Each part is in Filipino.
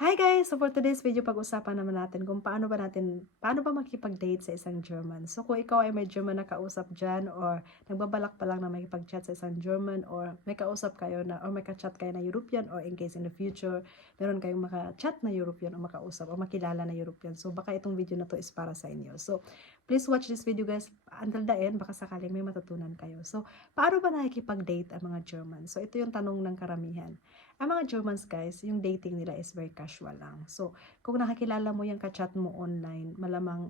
Hi guys! So for today's video, pag-usapan naman natin kung paano ba makipag-date sa isang German. So kung ikaw ay may German na kausap dyan or nagbabalak pa lang na makipag-chat sa isang German or may kausap kayo na or may ka-chat kayo na European or in case in the future, meron kayong maka-chat na European o makausap o makilala na European. So baka itong video na to is para sa inyo. So please watch this video guys until the end, baka sakaling may matutunan kayo. So paano ba nakikipag-date ang mga German? So ito yung tanong ng karamihan. Ang mga Germans guys, yung dating nila is very casual lang. So, kung nakikilala mo yung ka-chat mo online, malamang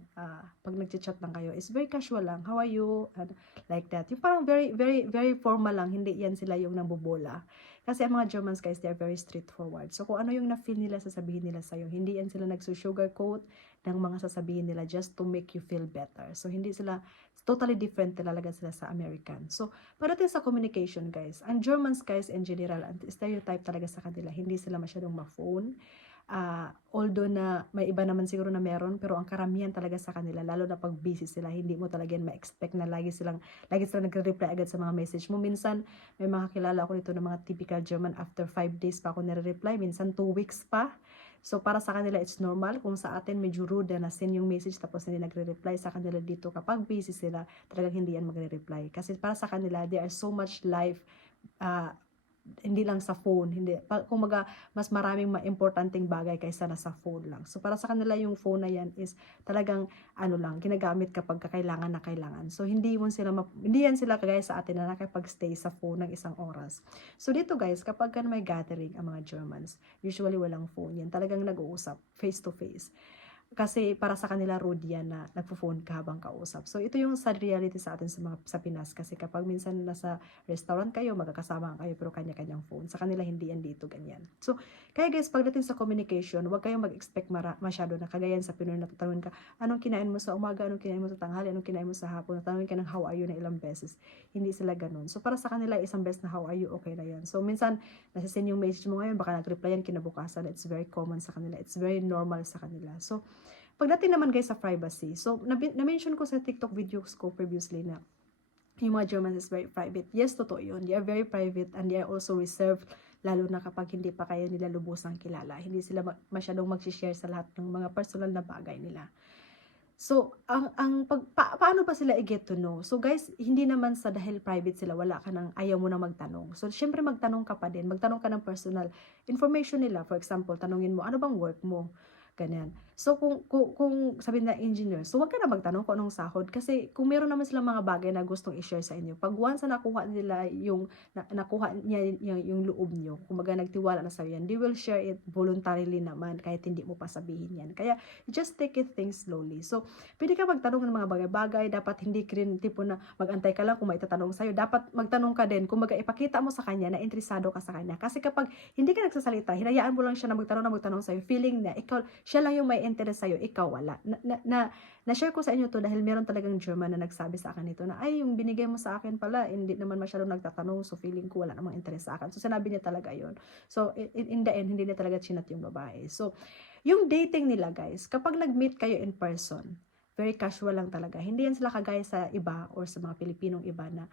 pag nag-chat lang kayo, is very casual lang. How are you? And like that. Yung parang very, very, very formal lang. Hindi yan sila yung nambobola. Kasi ang mga Germans guys, they are very straightforward. So, kung ano yung na-feel nila, sasabihin nila sa'yo. Hindi yan sila nagsusugarcoat ng mga sasabihin nila just to make you feel better. So, hindi sila, totally different talaga sila sa American. So, pagdating sa communication guys, ang Germans guys in general, ang stereotype talaga sa kanila, hindi sila masyadong ma-phone. Although na may iba naman siguro na meron, pero ang karamihan talaga sa kanila, lalo na pag busy sila, hindi mo talaga ma-expect na lagi silang nagre-reply agad sa mga message mo. Minsan, may mga kilala ko nito ng mga typical German, after 5 days pa ako nire-reply, minsan 2 weeks pa. So, para sa kanila, it's normal. Kung sa atin, medyo rude na send yung message tapos hindi nagre-reply, sa kanila dito, kapag busy sila, talagang hindi yan magre-reply. Kasi para sa kanila, they are so much life, hindi lang sa phone, hindi, kumaga, mas maraming importanteng bagay kaysa nasa phone lang. So, para sa kanila, yung phone na yan is talagang, ginagamit kapag kailangan na kailangan. So, hindi yan sila kagaya sa atin na nakipag-stay sa phone ng isang oras. So, dito guys, kapag may gathering ang mga Germans, usually walang phone yan. Talagang nag-uusap, face to face. Kasi para sa kanila rude yan na nagpo-phone ka habang kausap. So ito yung sad reality sa atin sa Pinas, kasi kapag minsan nasa restaurant kayo, magkakasama kayo pero kanya-kanyang phone. Sa kanila hindi yan dito ganyan. So kaya guys, pagdating sa communication, huwag kayong mag-expect masyado na kagayan sa Pinoy na tatanungin ka, anong kinain mo sa umaga, anong kinain mo sa tanghali, anong kinain mo sa hapon, tatanungin ka ng how are you na ilang beses. Hindi sila ganun. So para sa kanila, isang beses na how are you, okay na yan. So minsan, nasisend yung message mo ngayon, baka nag-reply yan kinabukasan. It's very common sa kanila. It's very normal sa kanila. So pagdating naman guys sa privacy, so na-mention ko sa TikTok videos ko previously na yung mga Germans is very private. Yes, totoo yun. They are very private and they are also reserved, lalo na kapag hindi pa kayo nila lubusang kilala. Hindi sila masyadong mag-share sa lahat ng mga personal na bagay nila. So, paano ba sila i-get to know? So guys, hindi naman sa dahil private sila, wala ka nang, ayaw mo na magtanong. So, syempre magtanong ka pa din. Magtanong ka ng personal information nila. For example, tanungin mo, ano bang work mo? Ganyan. So, kung sabihin na engineer, so wag ka na magtanong kung anong sahod. Kasi kung meron naman silang mga bagay na gustong i-share sa inyo, pag once na nakuha nila nakuha niya yung loob nyo, kumbaga nagtiwala na sa yan, they will share it voluntarily naman kahit hindi mo pa sabihin yan. Kaya, just take it things slowly. So, pwede ka magtanong ng mga bagay-bagay, dapat hindi ka rin tipo na mag-antay ka lang kung may itatanong sa'yo. Dapat magtanong ka din, kumbaga ipakita mo sa kanya na interesado ka sa kanya. Kasi kapag hindi ka nagsasalita, hinayaan mo lang siya na magtanong sa'yo, feeling na siya lang yung may interest sa'yo, ikaw wala. Na-share ko sa inyo to dahil meron talagang German na nagsabi sa akin ito na, ay, yung binigay mo sa akin pala, hindi naman masyadong nagtatanong, so feeling ko wala namang interest sa akin. So, sinabi niya talaga yon. So, in the end, hindi niya talaga chinat yung babae. So, yung dating nila, guys, kapag nag-meet kayo in person, very casual lang talaga. Hindi yan sila kagaya sa iba or sa mga Pilipinong iba na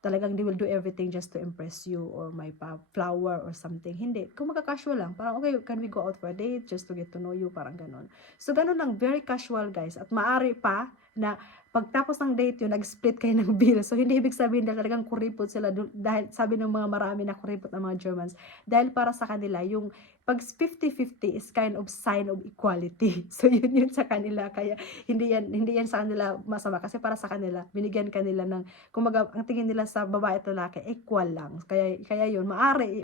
talagang they will do everything just to impress you or may flower or something. Hindi. Kung magka-casual lang, parang okay, can we go out for a date just to get to know you, parang ganun. So, ganun lang, very casual guys. At maaari pa na pagtapos ng date yun, nag-split kayo ng bill. So, hindi ibig sabihin na talagang kuripot sila dahil sabi ng mga marami na kuripot ng mga Germans. Dahil para sa kanila, yung pag 50-50 is kind of sign of equality. So, yun sa kanila. Kaya, hindi yan sa kanila masama. Kasi para sa kanila, binigyan kanila ng, kumbaga, ang tingin nila sa babae at lalaki, equal lang. Kaya yun, maari,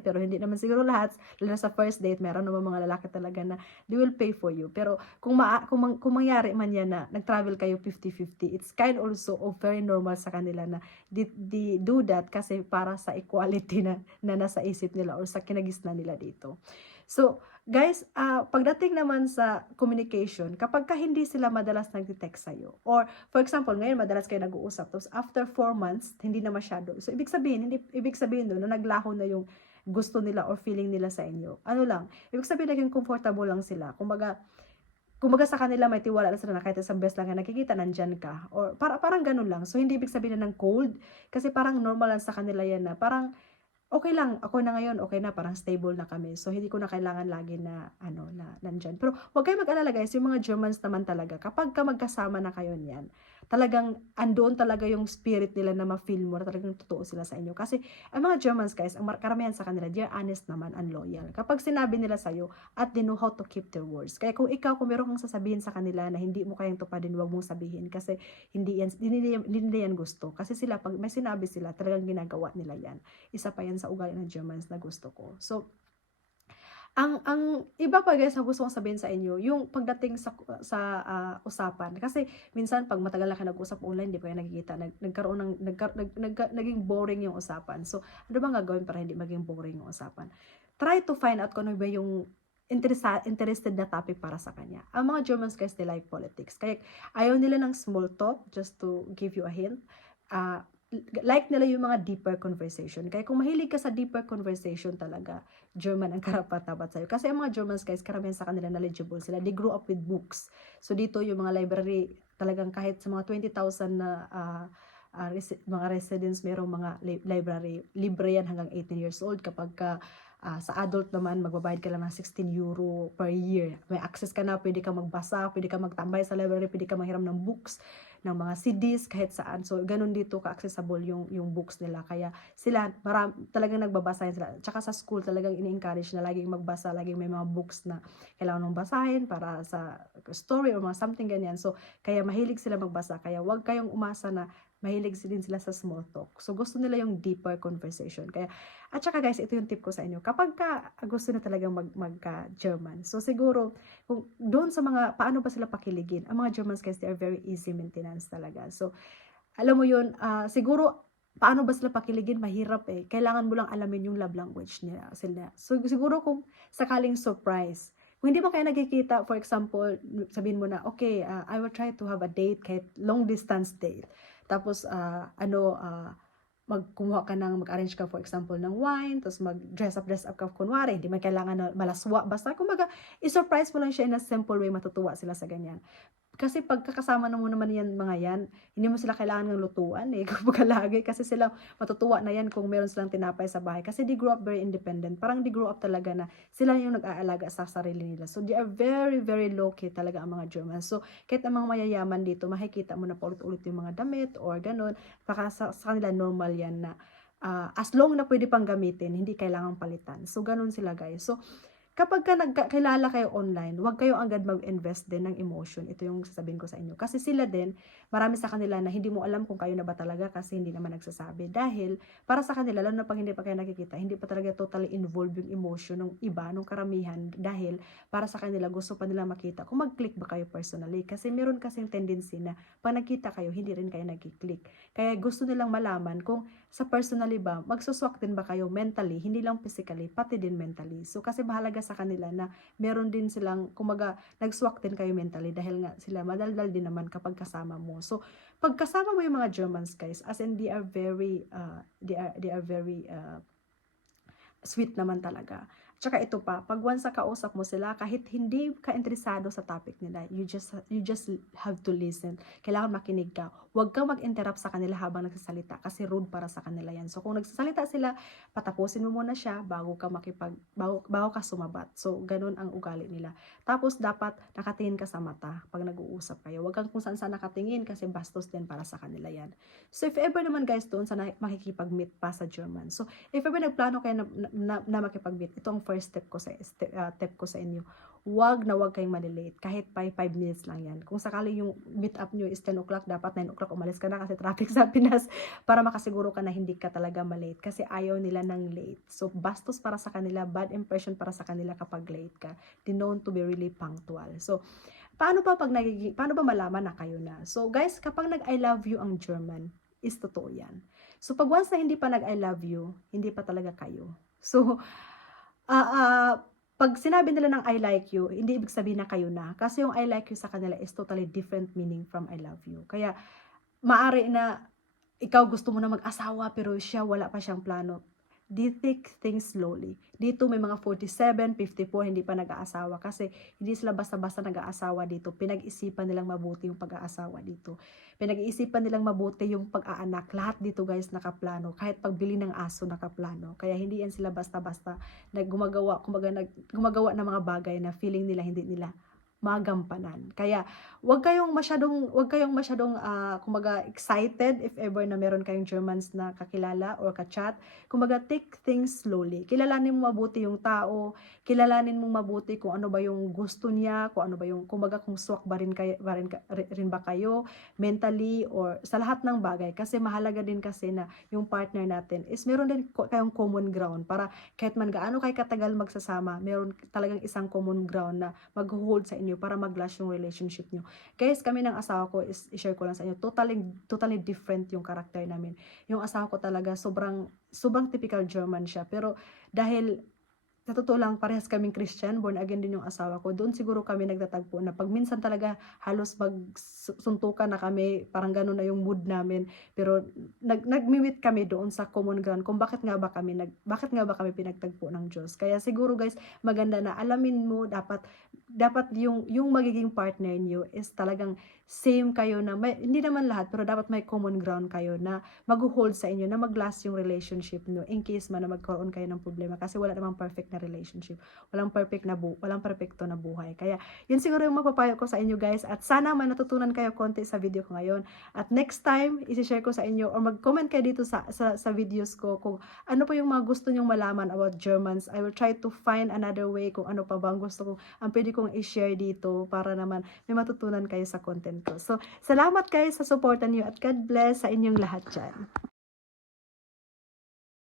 pero hindi naman siguro lahat, lalo sa first date, meron naman mga lalaki talaga na they will pay for you. Pero kung mangyari man yan na nag-travel kayo 50-50, it's kind also of very normal sa kanila na di do that kasi para sa equality na nasa isip nila or sa kinagisnan nila dito. So, guys, pagdating naman sa communication, kapag hindi sila madalas nag-text sa'yo, or for example, ngayon madalas kayo nag-uusap, tapos after 4 months, hindi na masyado. So, ibig sabihin doon na naglaho na yung gusto nila or feeling nila sa inyo. Ano lang, ibig sabihin naging comfortable lang sila. Kumbaga sa kanila may tiwala na sila na kahit isang beses lang na nakikita, nandyan ka. Or parang ganun lang. So, hindi ibig sabihin na ng cold, kasi parang normal lang sa kanila yan na parang okay lang, ako na ngayon, okay na, parang stable na kami. So, hindi ko na kailangan lagi na, na nandyan. Pero, huwag kayong mag-alala guys, yung mga Germans naman talaga, kapag ka magkasama na kayo niyan, talagang, andoon talaga yung spirit nila na ma-feel mo, na talagang totoo sila sa inyo. Kasi, ang mga Germans guys, ang karamihan sa kanila, they're honest naman and loyal. Kapag sinabi nila sa'yo, at they know how to keep their words. Kaya kung ikaw, kung meron kang sasabihin sa kanila na hindi mo kayang tupadin, huwag mong sabihin. Kasi, hindi nila yan gusto. Kasi sila, pag may sinabi sila, talagang ginagawa nila yan. Isa pa yan sa ugali ng Germans na gusto ko. So, ang iba pa guys na gusto kong sabihin sa inyo, yung pagdating usapan. Kasi minsan pag matagal na kayo nag-usap online, hindi pa kayo nagkikita, naging boring yung usapan. So, ano bang gagawin para hindi maging boring yung usapan? Try to find out kung ano ba yung interested na topic para sa kanya. Ang mga Germans guys, they like politics. Kaya ayaw nila ng small talk, just to give you a hint. Like nila yung mga deeper conversation. Kaya kung mahilig ka sa deeper conversation talaga, German ang karapat-dapat sa'yo. Kasi ang mga Germans guys, karamihan sa kanila knowledgeable sila. They grew up with books. So dito yung mga library, talagang kahit sa mga 20,000 na mga residents, merong mga library. Libre yan hanggang 18 years old. Kapag sa adult naman, magbabayad ka lang ng 16 euro per year. May access ka na, pwede ka magbasa, pwede ka magtambay sa library, pwede ka manghiram ng books, ng mga CDs, kahit saan. So, ganun dito ka-accessible yung books nila. Kaya sila, talagang nagbabasa sila. Tsaka sa school, talagang ini-encourage na laging magbasa, laging may mga books na kailangan mong basahin para sa story or mga something ganyan. So, kaya mahilig sila magbasa. Kaya wag kayong umasa na mahilig din sila sa small talk. So, gusto nila yung deeper conversation. Kaya, at saka guys, ito yung tip ko sa inyo. Kapag gusto na talagang magka-German, so siguro, kung doon sa mga, paano ba sila pakiligin? Ang mga Germans guys, they are very easy maintenance talaga. So, alam mo yun, siguro, paano ba sila pakiligin? Mahirap eh. Kailangan mo lang alamin yung love language niya. So, siguro kung sakaling surprise, kung hindi mo kayo nagkikita, for example, sabihin mo na, okay, I will try to have a date, kahit long distance date. Tapos, mag-arrange ka for example ng wine, tapos dress up ka kunwari, hindi man kailangan na malaswa, basta kumbaga, i-surprise mo lang siya in a simple way, matutuwa sila sa ganyan. Kasi pagkakasama na mo naman yan, mga yan, hindi mo sila kailangan ng lutuan eh, kumbaga lagi, kasi sila matutuwa na yan kung meron silang tinapay sa bahay, kasi they grew up very independent, parang they grew up talaga na sila yung nag-aalaga sa sarili nila. So they are very, very low-key talaga ang mga Germans. So kahit ang mga mayayaman dito, makikita mo na paulit-ulit yung mga damit or ganun, baka sa kanila normal yan na as long na pwede pang gamitin, hindi kailangang palitan. So ganun sila guys. So kapag nagkakilala kayo online, huwag kayo agad mag-invest din ng emotion. Ito yung sasabihin ko sa inyo. Kasi sila din, marami sa kanila na hindi mo alam kung kayo na ba talaga kasi hindi naman nagsasabi. Dahil, para sa kanila, lalo na pag hindi pa kayo nakikita, hindi pa talaga totally involved yung emotion ng iba, ng karamihan. Dahil, para sa kanila, gusto pa nila makita kung mag-click ba kayo personally. Kasi meron kasing tendency na pag nagkita kayo, hindi rin kayo nag-click. Kaya gusto nilang malaman kung sa personally ba, magsuswak din ba kayo mentally, hindi lang physically, pati din mentally. So, kasi mahalaga sa kanila na meron din silang, kumaga, nagswak din kayo mentally dahil nga sila madaldal din naman kapag kasama mo. So, pag kasama mo yung mga Germans, guys, as in they are very sweet naman talaga. Tsaka ito pa, pag once kausap mo sila, kahit hindi ka interesado sa topic nila, you just have to listen. Kailangan makinig ka. Huwag kang mag-interrupt sa kanila habang nagsasalita kasi rude para sa kanila yan. So kung nagsasalita sila, patapusin mo muna siya bago ka sumabat. So ganun ang ugali nila. Tapos dapat nakatingin ka sa mata pag nag-uusap kayo. Huwag kang kung saan nakatingin kasi bastos din para sa kanila yan. So if ever naman guys doon sa makikipag-meet pa sa German. So if ever nagplano kayo na makipag-meet, ito ang first tip ko sa inyo. Wag kayong malilate. Kahit 5 minutes lang yan. Kung sakali yung meet up nyo is 10 o'clock, dapat 9 o'clock umalis ka na kasi traffic sa Pinas para makasiguro ka na hindi ka talaga malate. Kasi ayaw nila ng late. So, bastos para sa kanila, bad impression para sa kanila kapag late ka. They known to be really punctual. So, paano ba malaman na kayo na? So, guys, kapag nag-I love you ang German, is totoo yan. So, pag once na hindi pa nag-I love you, hindi pa talaga kayo. So, pag sinabi nila ng I like you, hindi ibig sabihin na kayo na. Kasi yung I like you sa kanila is totally different meaning from I love you. Kaya, maari na ikaw gusto mo na mag-asawa pero siya wala pa siyang plano. take things slowly. Dito may mga 47, 54, hindi pa nag-aasawa kasi hindi sila basta-basta nag-aasawa dito. Pinag-isipan nilang mabuti yung pag-aasawa dito. Pinag-iisipan nilang mabuti yung pag-aanak. Lahat dito guys nakaplano. Kahit pagbili ng aso nakaplano. Kaya hindi yan sila basta-basta gumagawa ng mga bagay na feeling nila hindi nila magampanan. Kaya wag kayong masyadong kumbaga excited if ever na meron kayong Germans na kakilala or ka-chat. Kumbaga take things slowly. Kilalanin mo mabuti yung tao, kilalanin mo mabuti kung ano ba yung gusto niya, kung ano ba yung kumbaga kung swak ba rin ba kayo mentally or sa lahat ng bagay kasi mahalaga din kasi na yung partner natin is meron din kayong common ground para kahit man gaano kayo katagal magsasama, meron talagang isang common ground na mag-hold sa inyo para mag-last yung relationship nyo. Guys, kami ng asawa ko is i-share ko lang sa inyo, totally different yung karakter namin. Yung asawa ko talaga sobrang typical German siya. Pero dahil sa totoo lang, parehas kaming Christian, born again din yung asawa ko. Doon siguro kami nagtatagpo na pag minsan talaga halos magsuntukan na kami, parang gano'n na yung mood namin. Pero nagmi-meet kami doon sa common ground kung bakit nga ba kami pinagtagpo ng Diyos. Kaya siguro guys, maganda na alamin mo dapat yung magiging partner niyo is talagang same kayo na hindi naman lahat pero dapat may common ground kayo na mag-hold sa inyo na mag-last yung relationship niyo in case man na magkaroon kayo ng problema kasi wala namang perfect na relationship. Walang perfecto na buhay. Kaya yun siguro yung mapapayo ko sa inyo guys at sana man natutunan kayo konti sa video ko ngayon. At next time, isi-share ko sa inyo or mag-comment kayo dito sa videos ko kung ano pa yung mga gusto nyong malaman about Germans. I will try to find another way kung ano pa bang gusto kong ang pwede kong i-share dito para naman may matutunan kayo sa content ko. So, salamat guys sa supportan niyo at God bless sa inyong lahat dyan.